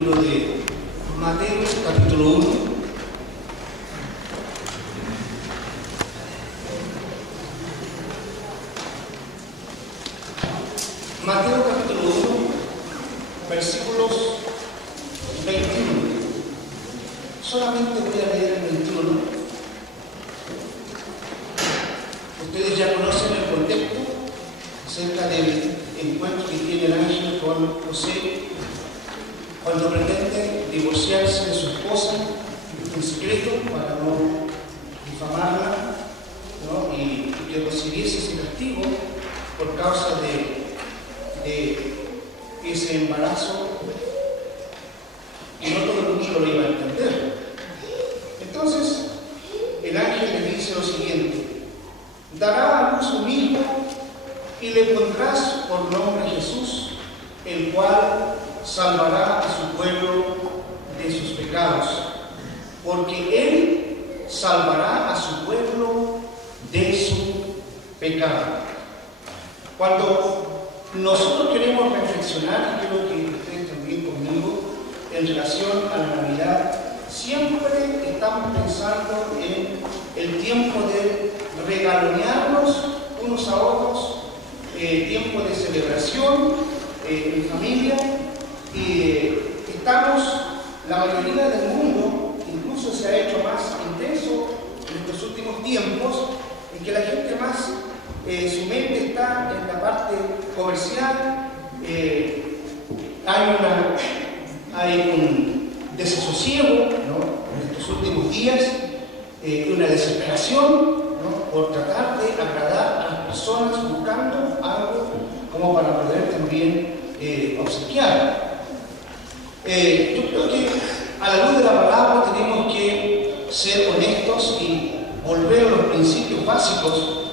De Mateo capítulo 1. Mateo capítulo 1, versículos 21. Solamente voy a leer el 21. Ustedes ya conocen el contexto acerca del encuentro que tiene el ángel con José cuando pretende divorciarse de su esposa en secreto para no difamarla, ¿no? y que recibiese ese castigo por causa de ese embarazo, y no todo el mundo lo iba a entender. Entonces el ángel le dice lo siguiente: dará a luz un hijo y le pondrás por nombre Jesús, el cual salvará a su pueblo de sus pecados, porque Él salvará a su pueblo de su pecado. Cuando nosotros queremos reflexionar, y creo que ustedes también conmigo, en relación a la Navidad, siempre estamos pensando en el tiempo de regalonearnos unos a otros, tiempo de celebración en familia. Y estamos, la mayoría del mundo, incluso se ha hecho más intenso en estos últimos tiempos, en que la gente más, su mente está en la parte comercial, hay un desasosiego, ¿no?, en estos últimos días, una desesperación, ¿no?, por tratar de agradar a las personas buscando algo como para poder también obsequiar. Yo creo que a la luz de la palabra tenemos que ser honestos y volver a los principios básicos,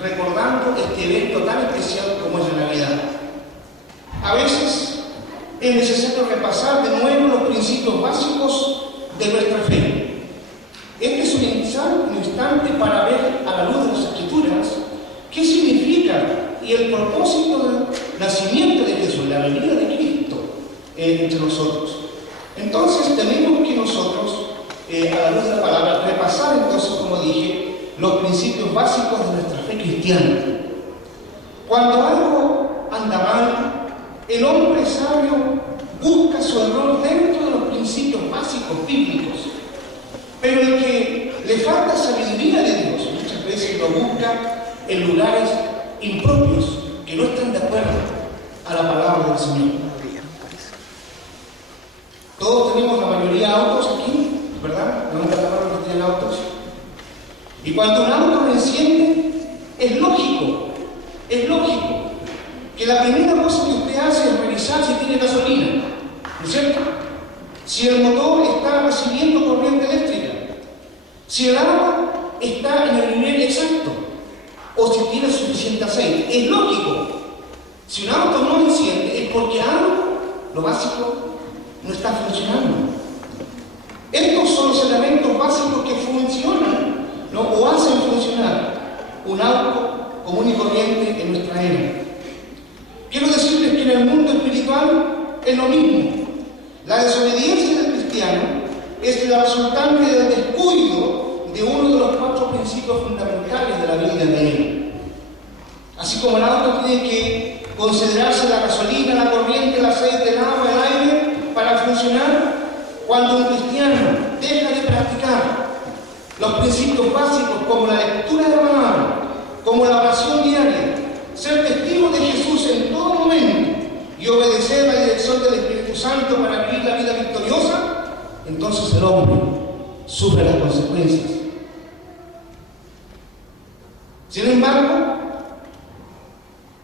recordando este evento tan especial como es la Navidad. A veces es necesario repasar de nuevo los principios básicos de nuestra fe. Este es un instante para ver a la luz de las Escrituras qué significa y el propósito del nacimiento de Jesús, la venida de Cristo entre nosotros. Entonces tenemos que nosotros, a la luz de la palabra, repasar entonces, como dije, los principios básicos de nuestra fe cristiana. Cuando algo anda mal, el hombre sabio busca su error dentro de los principios básicos bíblicos, pero el que le falta sabiduría de Dios muchas veces lo busca en lugares impropios que no están de acuerdo a la palabra del Señor. Todos tenemos, la mayoría, autos aquí, ¿verdad? Levanta la mano que tienen autos. Y cuando un auto lo enciende, es lógico que la primera cosa que usted hace es revisar si tiene gasolina, ¿no es cierto? Si el motor está recibiendo corriente eléctrica, si el agua está en el nivel exacto, o si tiene suficiente aceite. Es lógico. Si un auto no enciende, es porque algo, lo básico, no está funcionando. Estos son los elementos básicos que funcionan, ¿no?, o hacen funcionar un auto común y corriente en nuestra era. Quiero decirles que en el mundo espiritual es lo mismo. La desobediencia del cristiano es la resultante del descuido de uno de los 4 principios fundamentales de la vida de él. Así como el auto tiene que considerarse la gasolina, la corriente, el aceite, el agua, el aire para funcionar, cuando un cristiano deja de practicar los principios básicos como la lectura de la palabra, como la oración diaria, ser testigo de Jesús en todo momento y obedecer la dirección del Espíritu Santo para vivir la vida victoriosa, entonces el hombre sufre las consecuencias. Sin embargo,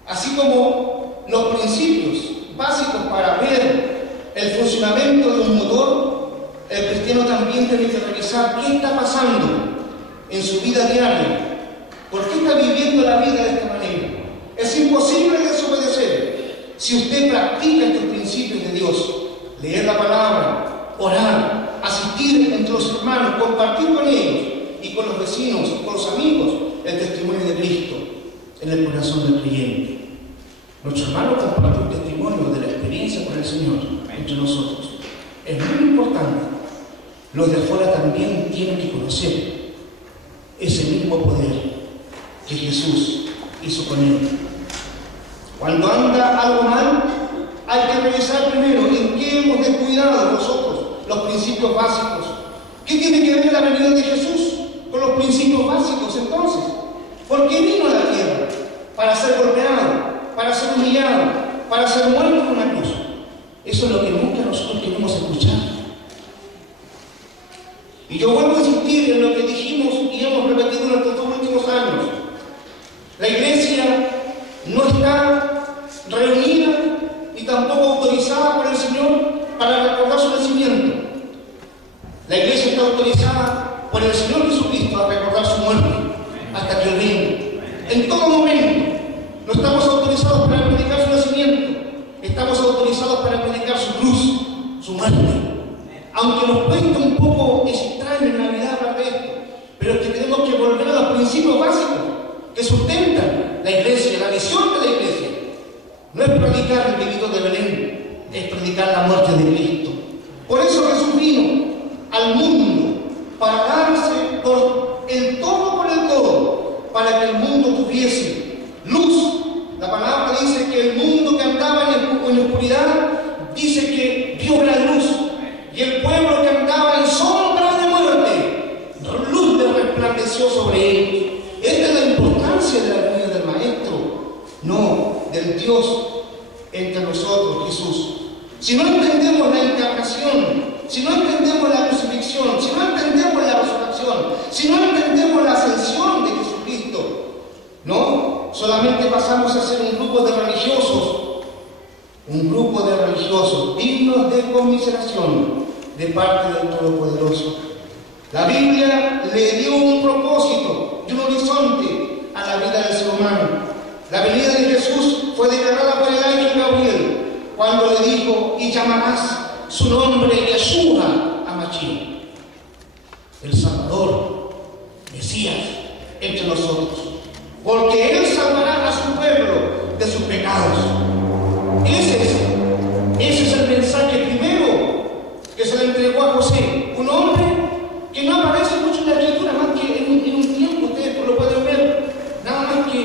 así como los principios básicos para ver el funcionamiento de un motor, el cristiano también tiene que revisar qué está pasando en su vida diaria. ¿Por qué está viviendo la vida de esta manera? Es imposible desobedecer si usted practica estos principios de Dios: leer la palabra, orar, asistir entre los hermanos, compartir con ellos y con los vecinos, con los amigos, el testimonio de Cristo en el corazón del creyente. Nuestro hermano compartió un testimonio de la experiencia con el Señor. entre nosotros. Es muy importante. Los de afuera también tienen que conocer ese mismo poder que Jesús hizo con él. Cuando anda algo mal, hay que revisar primero en qué hemos descuidado nosotros los principios básicos. ¿Qué tiene que ver la venida de Jesús con los principios básicos entonces? ¿Por qué vino a la tierra? Para ser golpeado, para ser humillado, para ser muerto en una cruz. Eso es lo que nunca nosotros queremos escuchar. Y yo vuelvo a insistir en lo que dijimos y hemos repetido en estos 2 últimos años. La iglesia no está reunida y tampoco autorizada por el Señor para recordar su nacimiento. La iglesia está autorizada por el Señor Jesucristo a recordar su muerte hasta que Él venga. En todo momento no estamos autorizados para predicar su nacimiento, estamos autorizados para predicar su cruz, su muerte. Aunque nos cueste un poco extraño en Navidad hablar de esto, pero es que tenemos que volver a los principios básicos que sustentan la iglesia, la visión de la iglesia. No es predicar el bebito de Belén, es predicar la muerte de Cristo. Por eso Jesús vino al mundo para darse por el todo, para que el mundo tuviese luz. La palabra dice que el mundo que andaba en la oscuridad dice que vio gran luz, y el pueblo que andaba en sombra de muerte, luz resplandeció sobre él. Esta es la importancia de la venida del Maestro, no del Dios entre nosotros, Jesús. Si no entendemos la encarnación, si no entendemos la crucifixión, si no entendemos la resurrección, si no entendemos la ascensión de Jesucristo, no, solamente pasamos a ser un grupo de religiosos dignos de conmiseración de parte del Todopoderoso. La Biblia le dio un propósito y un horizonte a la vida del ser humano. La venida de Jesús fue declarada por el ángel Gabriel cuando le dijo: y llamarás su nombre Yeshua HaMashiach, el Salvador, Mesías entre nosotros, porque Él salvará a su pueblo de sus pecados. Ese es el mensaje primero que se le entregó a José, un hombre que no aparece mucho en la escritura, más que en un tiempo, ustedes lo pueden ver, nada más que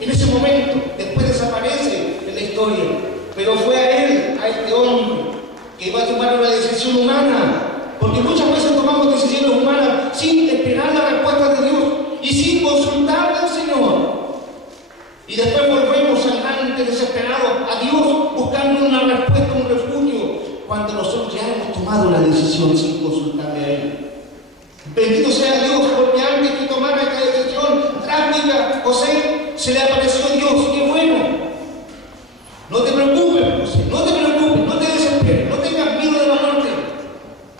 en ese momento, después desaparece en la historia, pero fue a él, a este hombre, que iba a tomar una decisión humana, porque muchas veces tomamos decisiones humanas sin esperar la respuesta de Dios y sin consultar al Señor. Y después volvemos errantes, desesperados a Dios, buscando una respuesta, un refugio, cuando nosotros ya hemos tomado la decisión sin consultarle a Él. Bendito sea Dios, porque antes que tomara esta decisión drástica, José, se le apareció Dios. ¡Qué bueno! No te preocupes, José, no te preocupes, no te desesperes, no tengas miedo de la muerte,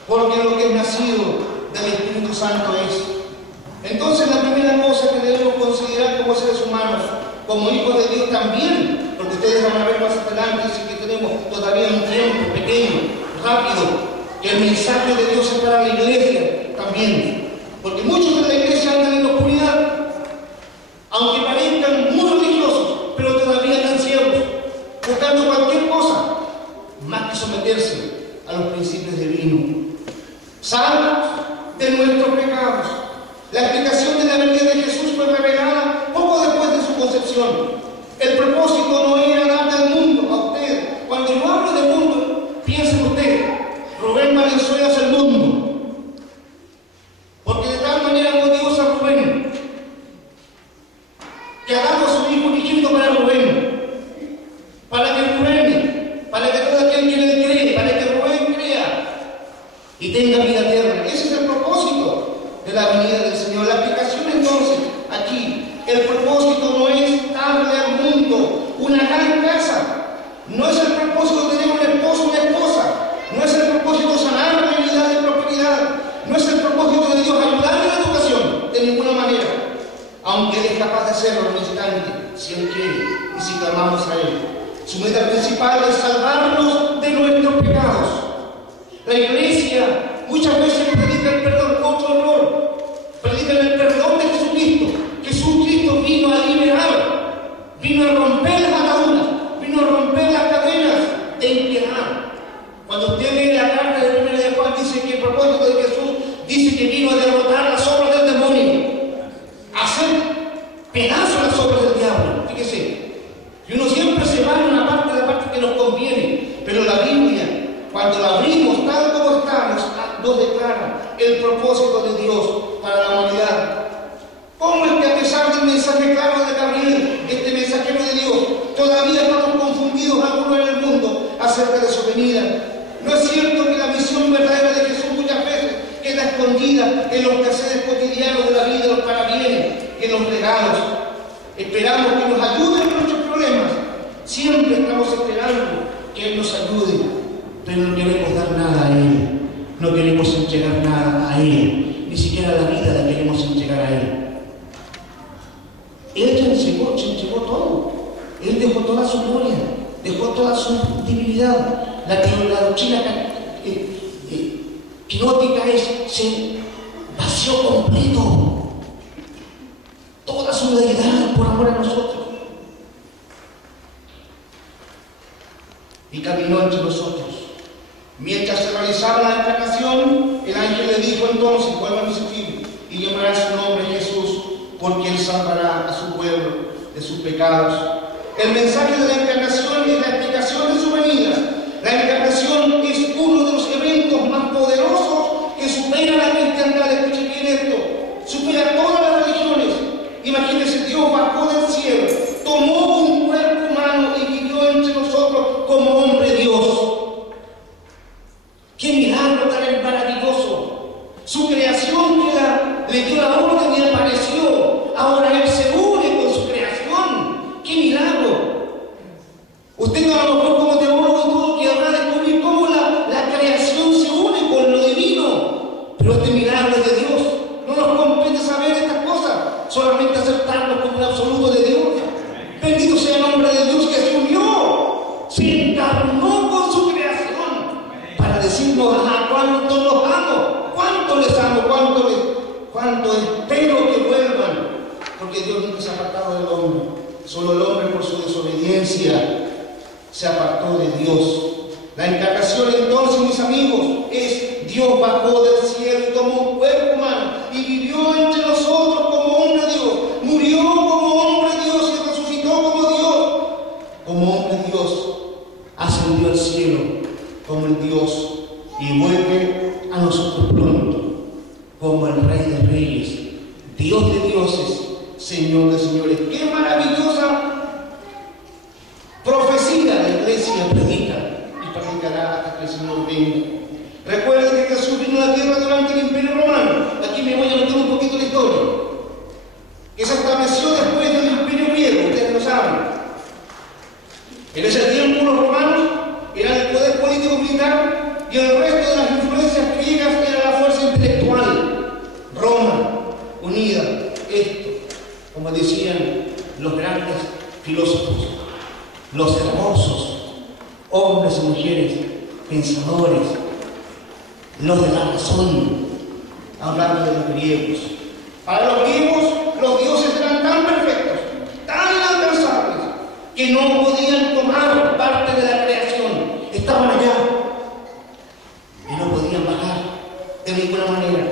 porque lo que es nacido del Espíritu Santo es. Entonces, la primera cosa que debemos considerar como seres humanos, como hijos de Dios también, porque ustedes van a ver más adelante, así que tenemos todavía un tiempo pequeño, rápido, que el mensaje de Dios es para la iglesia también, porque muchos de la iglesia andan en la oscuridad, aunque parezcan muy religiosos, pero todavía andan ciegos, buscando cualquier cosa, más que someterse a los principios divinos. Salvos de nuestros pecados. La explicación de la venida de Jesús fue revelada poco después de su concepción. El propósito no era darle al mundo, a usted. Cuando yo hablo de mundo, piensen usted, Rubén Valenzuela es el mundo. Porque de tal manera amó Dios a Rubén, que ha dado a su hijo unigénito para Rubén, para que Rubén, para que todo aquel que le cree, para que Rubén crea y tenga vida eterna. Ese es el propósito de la venida del Señor. La aplicación entonces aquí, el propósito no es darle al mundo una gran casa, no es el propósito tener un esposo o una esposa, no es el propósito sanar la habilidad de prosperidad, no es el propósito de Dios ayudar en la educación de ninguna manera, aunque Él es capaz de hacerlo en un instante, si Él quiere y si clamamos a Él. Su meta principal es salvarnos de nuestros pecados. La iglesia muchas veces predica el perdón, otro error. Predican el perdón de Jesucristo. Jesucristo vino a liberar, vino a romper las ataduras, vino a romper las cadenas de impiedad. Cuando usted lee la carta de 1 de Juan, dice que el propósito de Jesús dice que vino a derrotar las obras del demonio, a hacer pedazos las obras del diablo. Fíjese, y uno siempre se va en la parte que nos conviene, pero la Biblia, cuando la abrimos tal como estamos, nos declara el propósito de Dios para la humanidad. ¿Cómo es que a pesar del mensaje claro de Gabriel, este mensajero de Dios, todavía estamos confundidos algunos en el mundo acerca de su venida? ¿No es cierto que la misión verdadera de Jesús muchas veces queda escondida en los quehaceres cotidianos de la vida, los parabienes, en los regalos? Esperamos que nos ayude en nuestros problemas. Siempre estamos esperando que Él nos ayude, pero no queremos dar nada a Él. No queremos entregar nada a Él. Ni siquiera la vida la queremos entregar a Él. Él se entregó todo. Él dejó toda su gloria, dejó toda su divinidad. La doctrina quinótica se vació completo. Toda su deidad por amor a nosotros. Y caminó entre nosotros. Mientras se realizaba la encarnación, el ángel le dijo entonces: vuelvan a su hijo y llamará su nombre Jesús, porque Él salvará a su pueblo de sus pecados. El mensaje de la encarnación es la explicación de su venida. La encarnación es uno de los eventos más poderosos que supera la cristiandad. Escuchen bien esto: supera todas las religiones. Imagínense, Dios bajó del cielo, tomó un cuerpo humano y vivió entre nosotros como hombre Dios. ¡Qué milagro tan maravilloso! Su creación le dio la orden y apareció. Ahora Él se une con su creación. ¡Qué milagro! Usted a lo mejor como teólogo y todo querrá descubrir cómo la creación se une con lo divino. Pero este milagro es de Dios. No nos compete saber estas cosas, solamente aceptarlo como un absoluto de Dios. Bendito sea el nombre de Dios, que se unió, se encarnó con su creación para decirnos: a cuánto los amo, cuánto les amo, cuánto espero que vuelvan, porque Dios nunca se ha apartado del hombre. Solo el hombre, por su desobediencia, se apartó de Dios. La encarnación, entonces, mis amigos, es Dios bajó del cielo y tomó un cuerpo humano y vivió entre nosotros como hombre Dios, murió como hombre Dios y resucitó como Dios. Como hombre Dios, ascendió al cielo como el Dios y vuelve a nosotros pronto como el Rey de Reyes, Dios de dioses, Señor de señores. ¡Qué maravillosa profecía la iglesia predica y predicará hasta que el Señor venga! Recuerden que Jesús vino a la tierra durante el Imperio Romano. Aquí me voy a meter un poquito la historia, que se estableció después del Imperio Griego. Ustedes lo saben. En ese tiempo los romanos eran el poder político militar y el resto de las influencias griegas era la fuerza intelectual. Roma unida, esto, como decían los grandes filósofos, los hermosos hombres y mujeres pensadores, los de la razón, hablando de los griegos. Para los griegos, los dioses eran tan perfectos, tan inalcanzables, que no podían tomar parte de la creación. Estaban allá y no podían bajar de ninguna manera.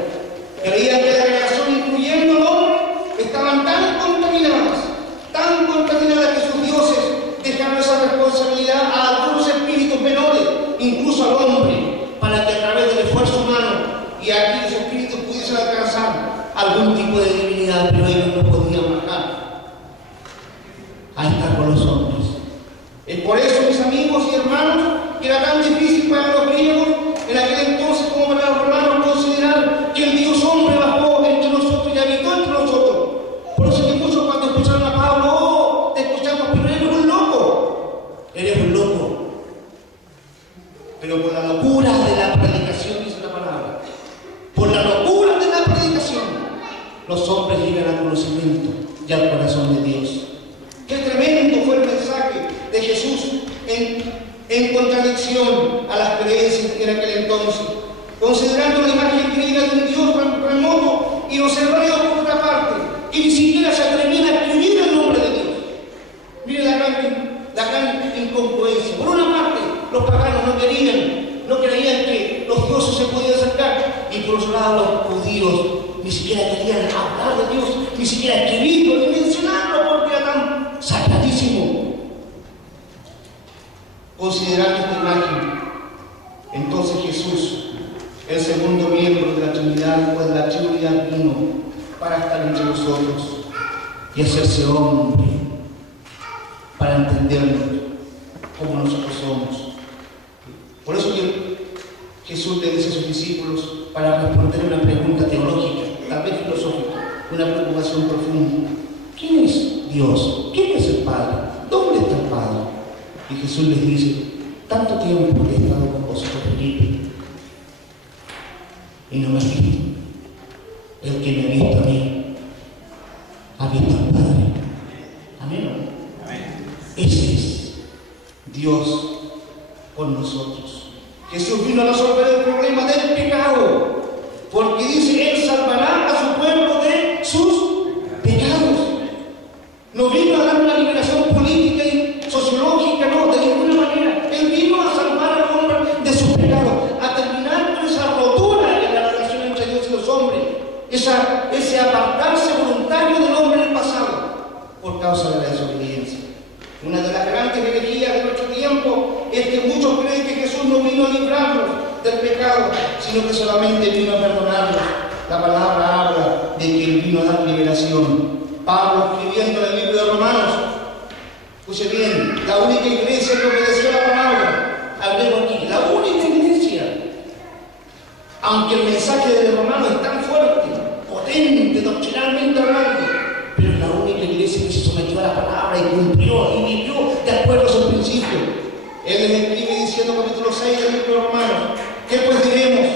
Creían que la creación, incluyendo el hombre, estaban tan contaminadas que sus dioses dejaron esa responsabilidad a algunos espíritus menores, incluso al hombre, para que a través del esfuerzo humano y aquí los espíritus pudiesen alcanzar algún tipo de divinidad, pero ellos no podían bajar a estar con los hombres. Es por eso, mis amigos y hermanos, que era tan difícil para los griegos en aquel entonces como para los romanos considerar que el Dios hombre bajó entre nosotros y habitó entre nosotros. Por eso que muchos, cuando escucharon a Pablo: oh, te escuchamos, pero eres un loco. Eres un loco. Pero por la locura de la predicación, dice la palabra, por la locura de la predicación, los hombres llegan al conocimiento y al corazón de Dios. Qué tremendo fue el mensaje de Jesús en contradicción a las creencias en aquel entonces, considerando la imagen griega de un Dios remoto y los hebreos por otra parte, que ni siquiera se atrevían a escribir el nombre de Dios. Miren la gran incongruencia. Por una parte, los paganos no querían por otro lado los judíos ni siquiera querían hablar de Dios, ni siquiera escribirlo, ni mencionarlo porque era tan sagradísimo. Considerando esta imagen, entonces Jesús, el segundo miembro de la Trinidad, pues la Trinidad vino para estar entre nosotros y hacerse hombre, para entendernos como nosotros somos. Por eso que Jesús le dice a sus discípulos para responder una pregunta teológica, tal vez filosófica, una preocupación profunda. ¿Quién es Dios? ¿Quién es el Padre? ¿Dónde está el Padre? Y Jesús les dice: tanto tiempo he estado con vosotros, Felipe, y no me has visto. El que me ha visto a mí, ha visto al Padre. Amén. Ese es Dios con nosotros. Jesús vino a resolver el problema del pecado, porque dice: Él salvará a su pueblo de sus pecados. No vino a dar una liberación política y sociológica, no, de ninguna manera. Él vino a salvar al hombre de sus pecados, a terminar con esa rotura en la relación entre Dios y los hombres, ese apartarse voluntario del hombre en el pasado por causa de la desobediencia. Una de las grandes herejías de nuestro tiempo es que muchos creen que Jesús no vino a librarlos del pecado, sino que solamente vino a perdonarlos. La palabra habla de que Él vino a dar liberación. Pablo, escribiendo en el libro de Romanos, escuche bien, la única iglesia que obedeció la palabra, agrego aquí, la única iglesia, aunque el mensaje de Romanos es tan fuerte, potente, doctrinalmente hablando, pero es la única iglesia que se sometió a la palabra y cumplió y vivió de acuerdo a sus principios. Él les escribe diciendo, capítulo 6 del libro de Romanos: ¿qué pues diremos?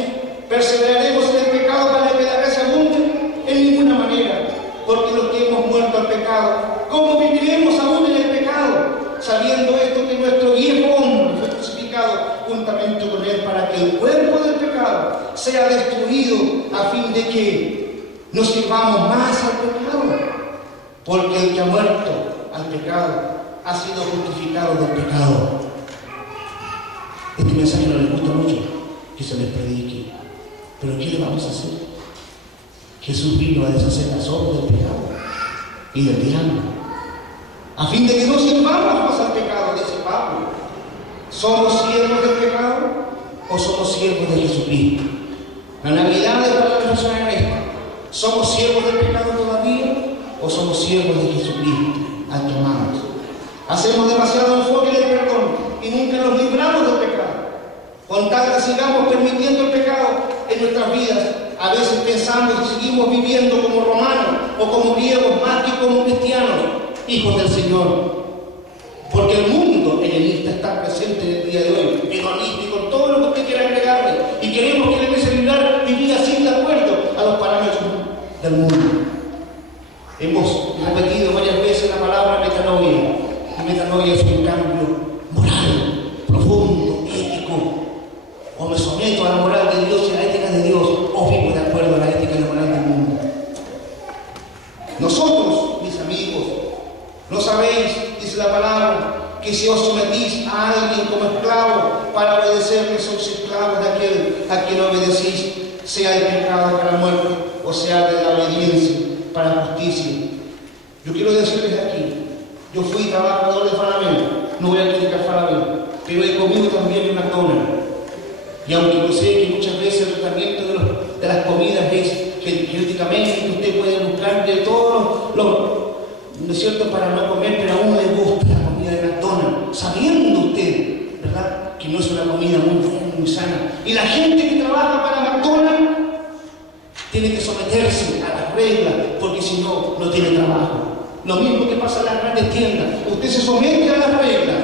¿Perseveraremos en el pecado para que la gracia abunde? En ninguna manera, porque los que hemos muerto al pecado, ¿cómo viviremos aún en el pecado? Sabiendo esto, que nuestro viejo hombre fue crucificado juntamente con él, para que el cuerpo del pecado sea destruido, a fin de que no sirvamos más al pecado. Porque el que ha muerto al pecado ha sido justificado del pecado. Este mensaje no les gusta mucho que se les predique, pero ¿qué le vamos a hacer? Jesús vino a deshacer las obras del pecado y del diablo, a fin de que no sirvamos más al pecado, dice Pablo. ¿Somos siervos del pecado o somos siervos de Jesucristo? La Navidad es para reflexionar en esto. ¿Somos siervos del pecado todavía o somos siervos de Jesucristo, al que amamos? Hacemos demasiado enfoque en el perdón y nunca nos libramos del pecado. Con tal que sigamos permitiendo el pecado en nuestras vidas, a veces pensamos y seguimos viviendo como romanos o como griegos más que como cristianos, hijos del Señor. Porque el mundo helenista está presente en el día de hoy, hedonista y con todo lo que usted quiera agregarle, y queremos que debe celebrar vivir así de acuerdo a los parámetros del mundo. Hemos repetido varias veces la palabra metanoia, y metanoia es un cambio moral, profundo, ético. O me someto a la moral de Dios y a la ética de Dios, o vivo de acuerdo a la ética y la moral del mundo. Nosotros, mis amigos, no sabéis, dice la palabra, que si os sometís a alguien como esclavo para obedecer, que sois esclavos de aquel a quien obedecís, sea el pecado para muerte o sea de la obediencia para justicia. Yo quiero decirles aquí, yo fui trabajador de Falabella, no voy a criticar Falabella, pero he comido también en McDonald's. Y aunque yo sé que muchas veces el tratamiento de las comidas es que críticamente usted puede buscar de todos los, ¿no es cierto?, para no comer, pero aún le gusta la comida de McDonald's, sabiendo usted, ¿verdad?, que no es una comida muy sana. Y la gente que trabaja para McDonald's tiene que someterse a las reglas, porque si no, no tiene trabajo. Lo mismo que pasa en las grandes tiendas, usted se somete a las reglas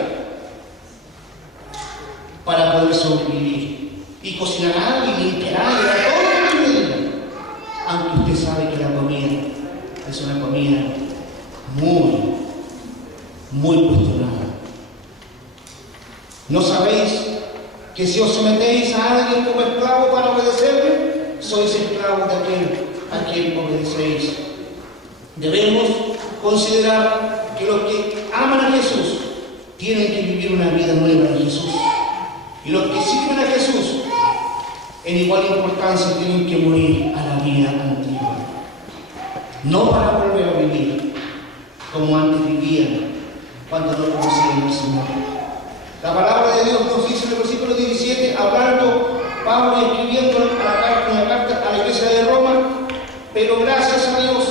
para poder sobrevivir. Y cocinará y limpiará y hará todo lo que le diga, aunque usted sabe que la comida es una comida muy cuestionada. ¿No sabéis que si os sometéis a alguien como esclavo para obedecerle, sois esclavos de aquel a quien obedecéis? Debemos considerar que los que aman a Jesús tienen que vivir una vida nueva en Jesús. Y los que sirven a Jesús en igual importancia tienen que morir a la vida antigua. No para volver a vivir como antes vivían cuando no conocían al Señor. La palabra de Dios nos dice en el versículo 17, hablando Pablo y escribiendo una carta a la iglesia de Roma: pero gracias a Dios,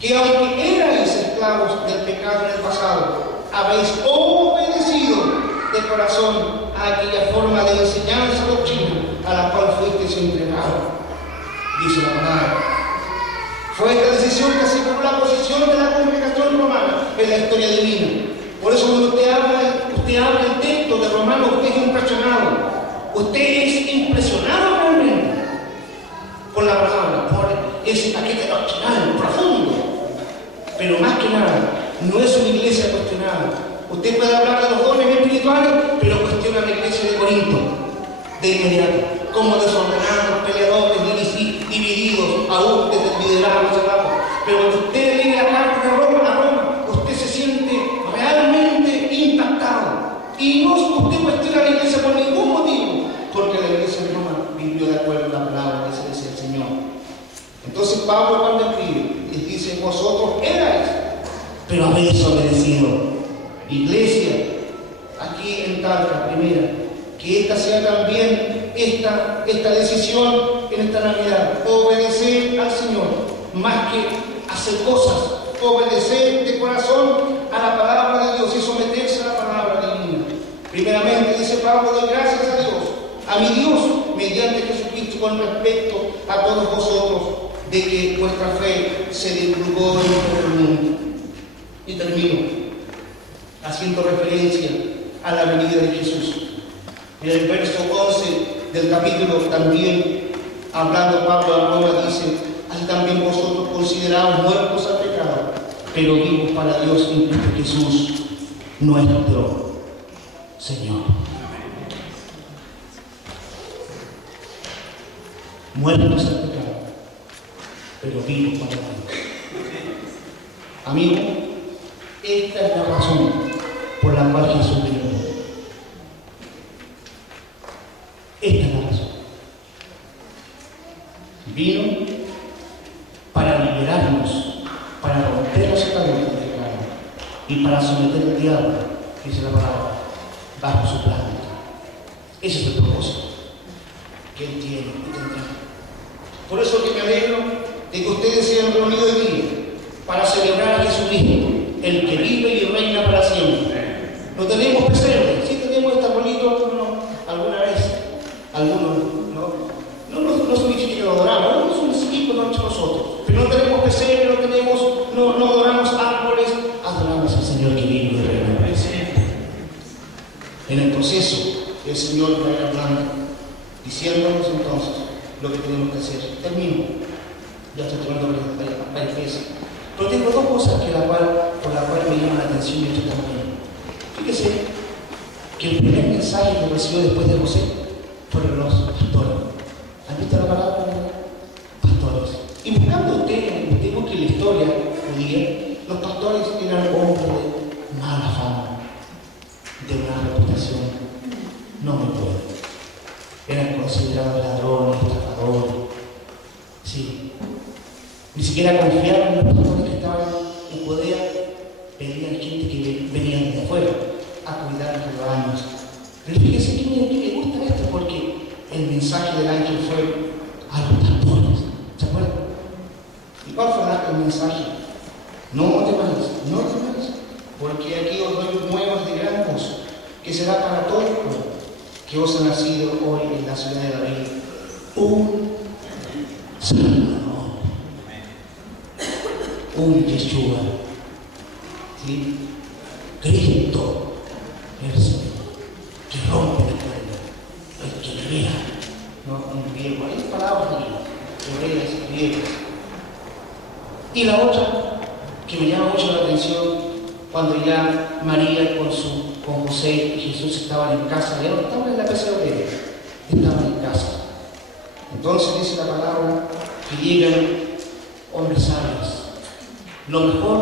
que aunque erais esclavos del pecado en el pasado, habéis obedecido de corazón a aquella forma de enseñanza doctrina a la cual fuisteis entregados. Dice la palabra. Fue esta decisión que aseguró la posición de la congregación romana en la historia divina. Por eso cuando usted habla el texto de Romanos, usted es impresionado. Usted es impresionado realmente por la palabra, por ese paquete doctrinal profundo. Pero más que nada, no es una iglesia cuestionada. Usted puede hablar de los dones espirituales, pero cuestiona la iglesia de Corinto de inmediato, como desordenados, peleadores, divididos, aún desde el liderazgo hacia abajo. Pero cuando usted lee la carta de Roma, usted se siente realmente impactado. Y no usted cuestiona a la iglesia por ningún motivo, porque la iglesia de Roma vivió de acuerdo a la palabra que se dice el Señor. Entonces Pablo, cuando escribe, les dice: vosotros erais, pero habéis obedecido. Iglesia, aquí en Talca, primera, que esta sea también esta decisión en esta Navidad: obedecer al Señor, más que hacer cosas, obedecer de corazón a la palabra de Dios y someterse a la palabra divina. Primeramente, dice Pablo, doy gracias a Dios, a mi Dios, mediante Jesucristo, con respecto a todos vosotros, de que vuestra fe se divulgó en todo el mundo. Y termino haciendo referencia a la venida de Jesús. En el verso 11 del capítulo, también hablando Pablo a Roma, dice: así también vosotros considerados muertos al pecado, pero vivos para Dios en Cristo Jesús, nuestro Señor. Muertos al pecado, pero vivos para Dios. Amigo, esta es la razón por la cual Jesús vino. Esta es la razón. Vino para liberarnos, para romper los ataduras del pecado y para someter al diablo, dice la palabra, bajo su plan. Ese es el propósito que Él tiene y tendrá. Por eso que me alegro de que ustedes se hayan reunido hoy día para celebrar a Jesucristo, el que vive y reina para siempre. No tenemos pesebre, sí tenemos este arbolito, alguna vez, algunos no significa que lo adoramos, no es un equipo entre nosotros, pero no tenemos pesebre, no adoramos árboles, adoramos al Señor que vive y reina para siempre. En el proceso, el Señor va a ir hablando, diciéndonos entonces lo que tenemos que hacer. Termino, ya estoy tomando varias veces. Pero tengo dos cosas por la cual me llama la atención y esto también. Fíjese que el primer mensaje que recibió después de José fueron los pastores. ¿Han visto la palabra? Pastores. Y buscando busque la historia judía, los pastores eran hombres de mala fama, de una reputación no muy buena. Eran considerados ladrones, estafadores. Sí. Ni siquiera confiaban en los pastores que estaban en Judea. Pedían gente que venía desde afuera a cuidar los rebaños. Pero fíjense que me gusta esto, porque el mensaje del ángel fue a los pastores. ¿Se acuerdan? ¿Y cuál fue el mensaje? No te vayas, porque aquí os doy nuevas de gran gozo, que será para todo el pueblo, que os ha nacido hoy en la ciudad de David un Salvador, un Yeshua, ¿sí? Cristo, el Señor, que rompe la cuerda, el que libera, no en griego, hay palabras aquí, hebreas, griegas. Y la otra, que me llama mucho la atención, cuando ya María con José y Jesús estaban en casa, ya no estaban en la casa de Obed, estaban en casa. Entonces dice la palabra que llegan hombres sabios. Lo mejor,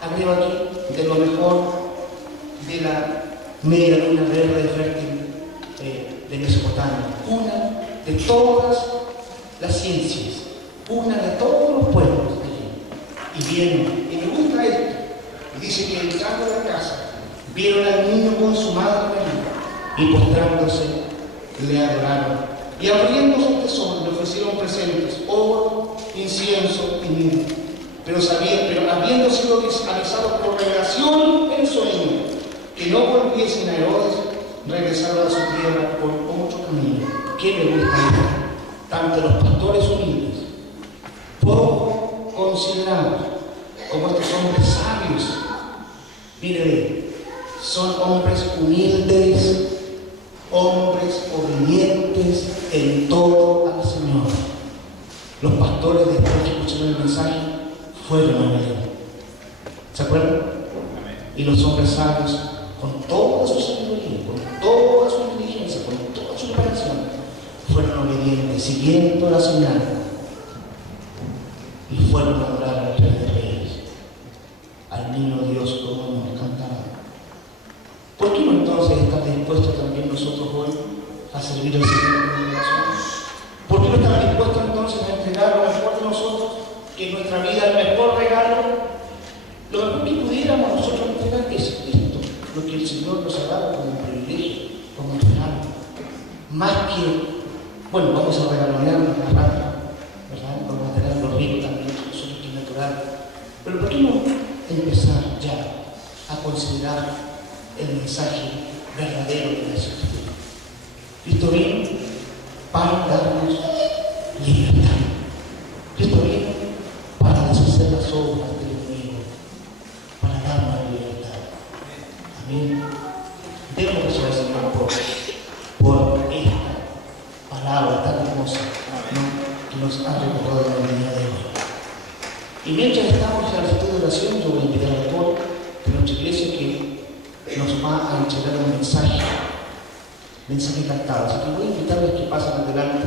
agrego aquí, de lo mejor de la media luna verde fértil de Mesopotamia, cuna de todas las ciencias, cuna de todos los pueblos de allí. Y vieron, y me gusta esto, y dice que entrando a la casa, vieron al niño con su madre María, y postrándose le adoraron. Y abriendo su tesoro le ofrecieron presentes, oro, incienso y mirra. Pero habiendo sido avisados por revelación en sueño, que no volviesen a Herodes, regresaron a su tierra por otro camino. ¿Qué me gusta esto? Tanto los pastores humildes, poco considerados, como estos hombres sabios, mire, son hombres humildes, hombres obedientes en todo al Señor. Los pastores, después que escucharon el mensaje, fueron a Belén. ¿Se acuerdan? Y los hombres sabios, con toda su sabiduría, con toda su inteligencia, con toda su preparación, fueron obedientes, siguiendo la señal, y fueron a adorar al Rey de Reyes, al niño Dios, como nos cantaba. ¿Por qué no entonces estamos dispuestos también nosotros hoy a servir al Señor en oración? ¿Por qué no estamos dispuestos entonces a entregar lo mejor de nosotros, que en nuestra vida el mejor regalo? Lo mejor que pudiéramos nosotros entregar es esto, lo que el Señor nos ha dado como un privilegio, como un regalo. Más que, bueno, vamos a regalonearnos la rata, ¿verdad? Vamos a tener los ricos también, nosotros que es natural. Pero ¿por qué no empezar ya a considerar el mensaje verdadero de la Escritura? Cristo vino para darnos libertad. Cristo vino para deshacer las obras del enemigo, para darnos libertad. Amén. Demos gracias al Señor por esta palabra tan hermosa, ¿no?, que nos ha recordado en el día de hoy. Y mientras estamos en el sitio de oración, yo voy a invitar al coro de nuestra iglesia que nos va a entregar un mensaje cantado. Así que voy a invitarles que pasen adelante